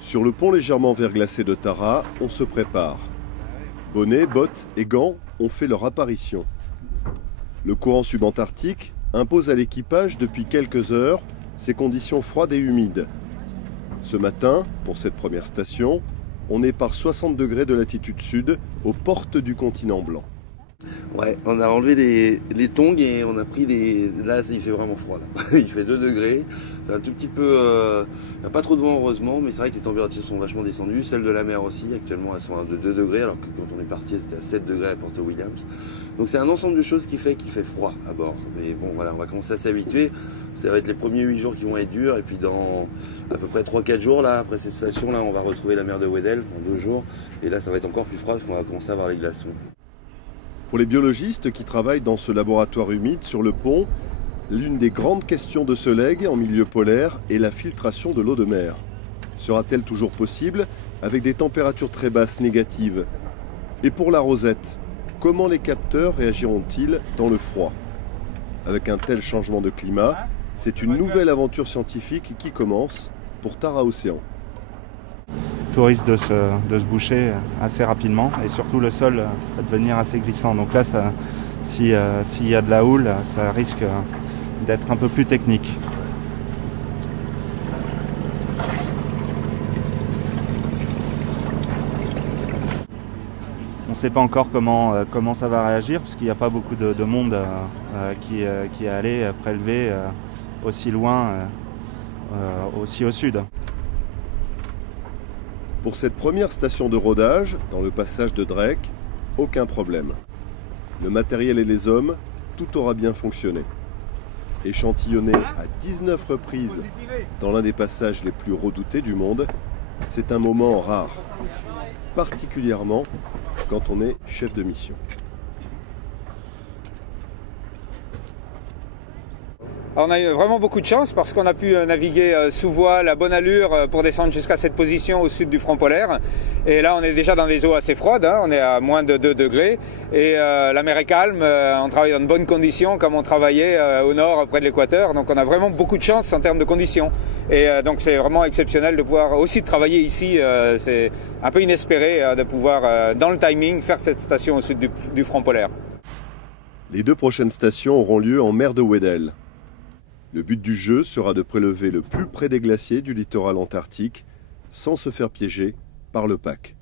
Sur le pont légèrement verglacé de Tara, on se prépare. Bonnets, bottes et gants ont fait leur apparition. Le courant subantarctique impose à l'équipage depuis quelques heures ces conditions froides et humides. Ce matin, pour cette première station, on est par 60 degrés de latitude sud, aux portes du continent blanc. Ouais, on a enlevé les tongs et on a pris les... Là, il fait vraiment froid, là. Il fait 2 degrés. C'est un tout petit peu... Il n'y a pas trop de vent, heureusement, mais c'est vrai que les températures sont vachement descendues. Celles de la mer aussi, actuellement, elles sont à 2 degrés, alors que quand on est parti, c'était à 7 degrés à Porto Williams. Donc c'est un ensemble de choses qui fait qu'il fait froid à bord. Mais bon, voilà, on va commencer à s'habituer. Ça va être les premiers 8 jours qui vont être durs, et puis dans à peu près 3-4 jours, là, après cette station, là, on va retrouver la mer de Weddell en 2 jours. Et là, ça va être encore plus froid, parce qu'on va commencer à avoir les glaçons. Pour les biologistes qui travaillent dans ce laboratoire humide sur le pont, l'une des grandes questions de ce legs en milieu polaire est la filtration de l'eau de mer. Sera-t-elle toujours possible avec des températures très basses négatives? Et pour la rosette, comment les capteurs réagiront-ils dans le froid? Avec un tel changement de climat, c'est une nouvelle aventure scientifique qui commence pour Tara Océan. Tout risque de se boucher assez rapidement et surtout le sol va devenir assez glissant. Donc là, s'il y a de la houle, ça risque d'être un peu plus technique. On ne sait pas encore comment ça va réagir parce qu'il n'y a pas beaucoup de monde qui est allé prélever aussi loin, aussi au sud. Pour cette première station de rodage, dans le passage de Drake, aucun problème. Le matériel et les hommes, tout aura bien fonctionné. Échantillonné à 19 reprises dans l'un des passages les plus redoutés du monde, c'est un moment rare, particulièrement quand on est chef de mission. On a eu vraiment beaucoup de chance parce qu'on a pu naviguer sous voile à bonne allure pour descendre jusqu'à cette position au sud du front polaire. Et là, on est déjà dans des eaux assez froides, hein, on est à moins de 2 degrés. Et la mer est calme, on travaille dans de bonnes conditions comme on travaillait au nord près de l'équateur. Donc on a vraiment beaucoup de chance en termes de conditions. Et donc c'est vraiment exceptionnel de pouvoir aussi travailler ici. C'est un peu inespéré de pouvoir, dans le timing, faire cette station au sud du front polaire. Les 2 prochaines stations auront lieu en mer de Weddell. Le but du jeu sera de prélever le plus près des glaciers du littoral antarctique sans se faire piéger par le pack.